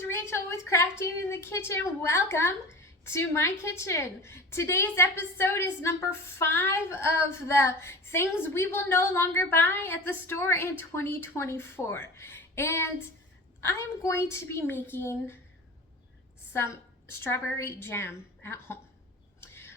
is Rachel with Crafting in the Kitchen. Welcome to my kitchen. Today's episode is number 5 of the things we will no longer buy at the store in 2024. And I'm going to be making some strawberry jam at home.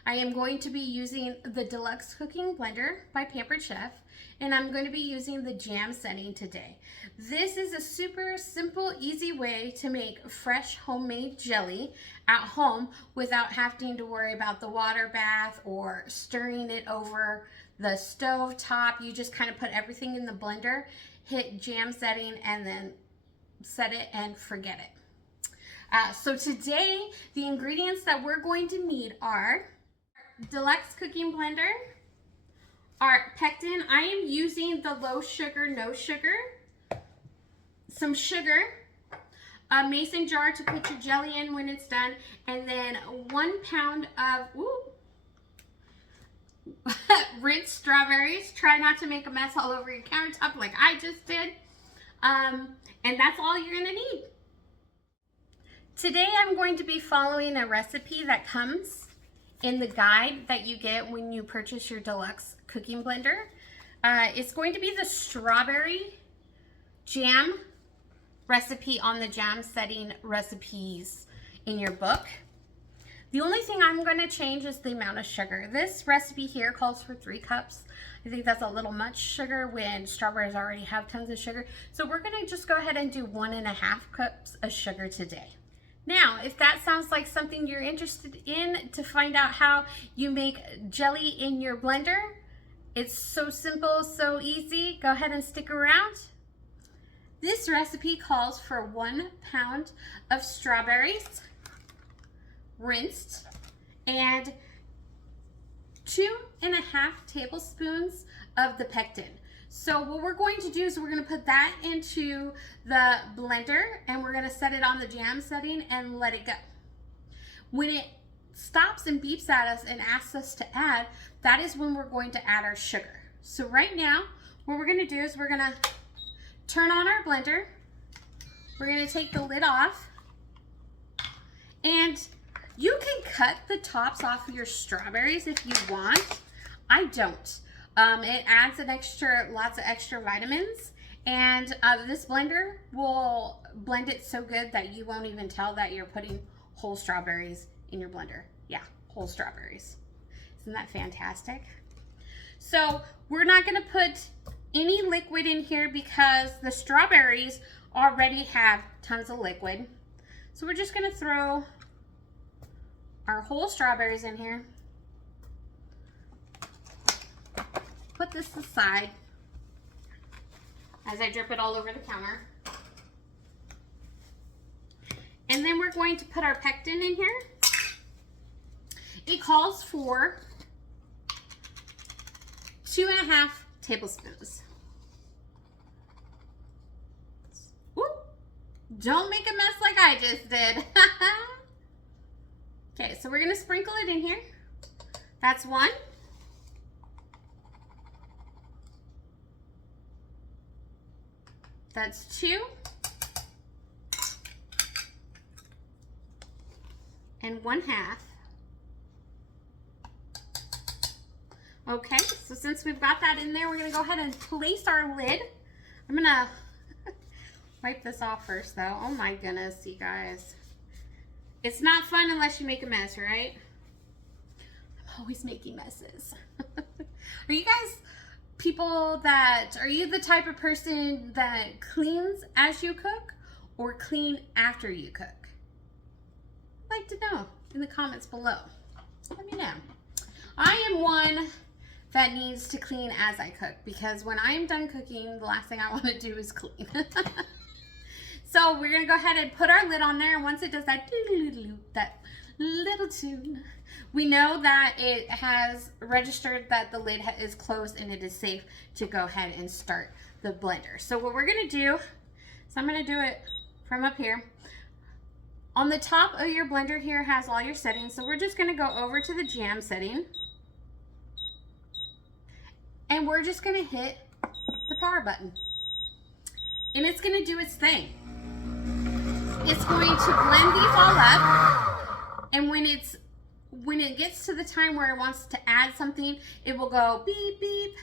I am going to be using the Deluxe Cooking Blender by Pampered Chef, and I'm going to be using the jam setting today. This is a super simple, easy way to make fresh homemade jelly at home without having to worry about the water bath or stirring it over the stove top. You just kind of put everything in the blender, hit jam setting, and then set it and forget it. So today, the ingredients that we're going to need are Deluxe Cooking Blender, our Pectin. I am using the low sugar, no sugar, some sugar, a mason jar to put your jelly in when it's done, and then 1 pound of rinsed strawberries. Try not to make a mess all over your countertop like I just did. And that's all you're gonna need. Today I'm going to be following a recipe that comes in the guide that you get when you purchase your Deluxe Cooking Blender. It's going to be the strawberry jam recipe on the jam setting recipes in your book. The only thing I'm going to change is the amount of sugar. This recipe here calls for 3 cups. I think that's a little much sugar when strawberries already have tons of sugar. So we're going to just go ahead and do 1.5 cups of sugar today. Now, if that sounds like something you're interested in to find out how you make jelly in your blender, it's so simple, so easy. Go ahead and stick around. This recipe calls for 1 pound of strawberries, rinsed, and 2.5 tablespoons of the pectin. So what we're going to do is we're going to put that into the blender and we're going to set it on the jam setting and let it go. When it stops and beeps at us and asks us to add, that is when we're going to add our sugar. So right now, what we're going to do is we're going to turn on our blender. We're going to take the lid off, and you can cut the tops off of your strawberries if you want. I don't. It adds lots of extra vitamins, and this blender will blend it so good that you won't even tell that you're putting whole strawberries in your blender. Yeah, whole strawberries. Isn't that fantastic? So we're not going to put any liquid in here because the strawberries already have tons of liquid. So we're just going to throw our whole strawberries in here. Put this aside as I drip it all over the counter. And then we're going to put our pectin in here. It calls for 2.5 tablespoons. Woo! Don't make a mess like I just did. Okay, so we're gonna sprinkle it in here. That's 1. That's 2. And 1/2. Okay, so since we've got that in there, we're gonna go ahead and place our lid. I'm gonna wipe this off first though. Oh my goodness, you guys. It's not fun unless you make a mess, right? I'm always making messes. Are you guys are you the type of person that cleans as you cook or clean after you cook? I'd like to know in the comments below. Let me know. I am one that needs to clean as I cook, because when I am done cooking, the last thing I want to do is clean. So we're gonna go ahead and put our lid on there, and once it does that little tune, we know that it has registered that the lid is closed and it is safe to go ahead and start the blender. So what we're gonna do is I'm gonna do it from up here. On the top of your blender here has all your settings, so we're just gonna go over to the jam setting, and we're just gonna hit the power button, and it's gonna do its thing. it's going to blend these all up, and when it gets to the time where it wants to add something, it will go beep beep,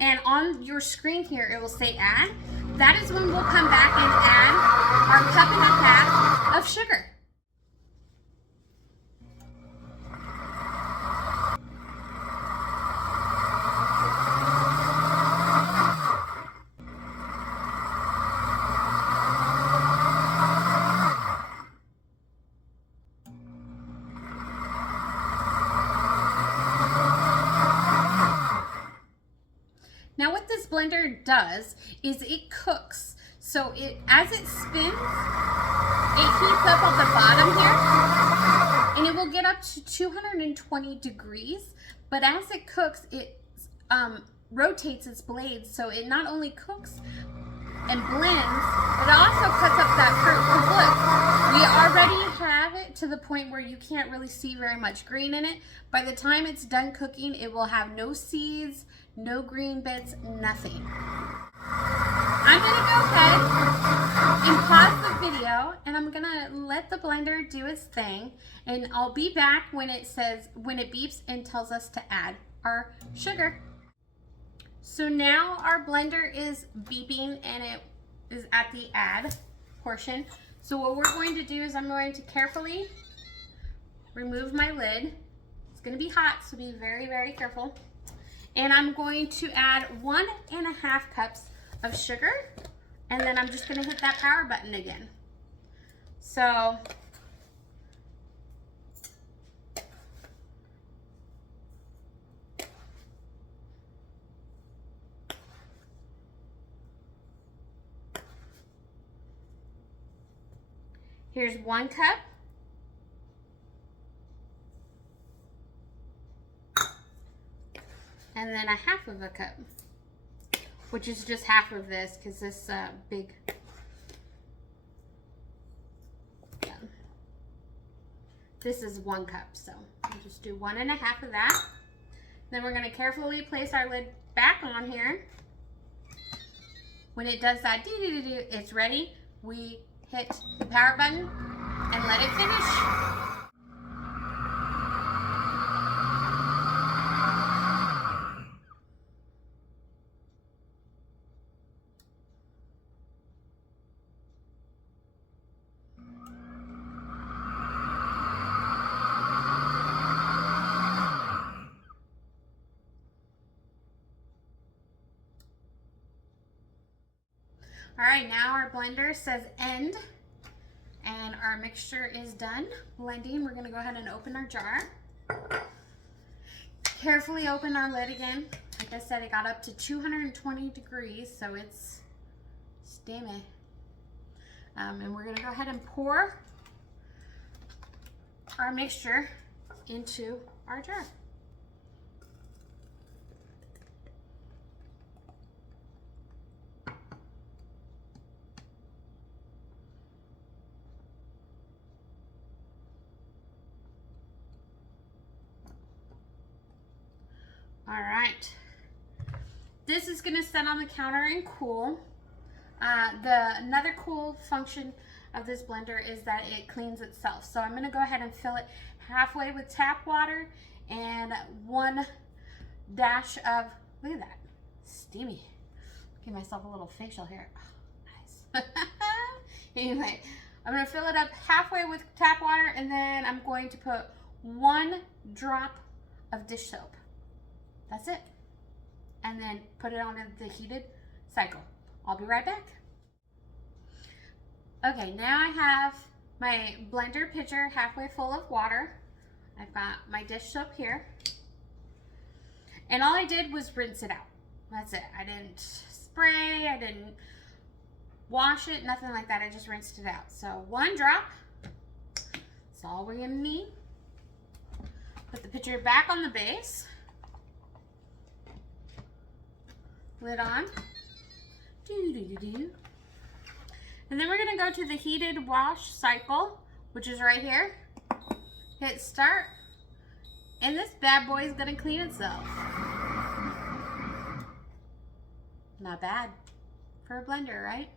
and on your screen here it will say add. That is when we'll come back and add our 1.5 cups of sugar. Now what this blender does is it cooks. So as it spins, it heats up at the bottom here, and it will get up to 220 degrees. But as it cooks, it rotates its blades, so it not only cooks and blends, it also cuts up that fruit. Because look, we already have it to the point where you can't really see very much green in it. By the time it's done cooking, it will have no seeds, no green bits, nothing. I'm gonna go ahead and pause the video, and I'm gonna let the blender do its thing, and I'll be back when it beeps and tells us to add our sugar. So now our blender is beeping and it is at the add portion. So what we're going to do is I'm going to carefully remove my lid. It's going to be hot, so be very, very careful. And I'm going to add 1.5 cups of sugar, and then I'm just going to hit that power button again. So here's 1 cup. And then 1/2 cup, which is just half of this because this big, yeah, this is 1 cup. So we'll just do 1.5 of that. Then we're going to carefully place our lid back on here. When it does that, it's ready. We hit the power button and let it finish. All right, now our blender says end, and our mixture is done blending. We're gonna go ahead and open our jar. Carefully open our lid again. Like I said, it got up to 220 degrees, so it's steamy. And we're gonna go ahead and pour our mixture into our jar. All right, this is gonna sit on the counter and cool. Another cool function of this blender is that it cleans itself. So I'm gonna go ahead and fill it halfway with tap water and 1 dash of, look at that, steamy. Give myself a little facial here. Oh, nice. Anyway, I'm gonna fill it up halfway with tap water, and then I'm going to put 1 drop of dish soap. That's it. And then put it on the heated cycle. I'll be right back. Okay, now I have my blender pitcher halfway full of water. I've got my dish soap here. And all I did was rinse it out. That's it. I didn't spray, I didn't wash it, nothing like that. I just rinsed it out. So 1 drop. That's all we're gonna need. Put the pitcher back on the base. Lid on. And then we're gonna go to the heated wash cycle, which is right here. Hit start, and this bad boy is gonna clean itself. Not bad for a blender, right?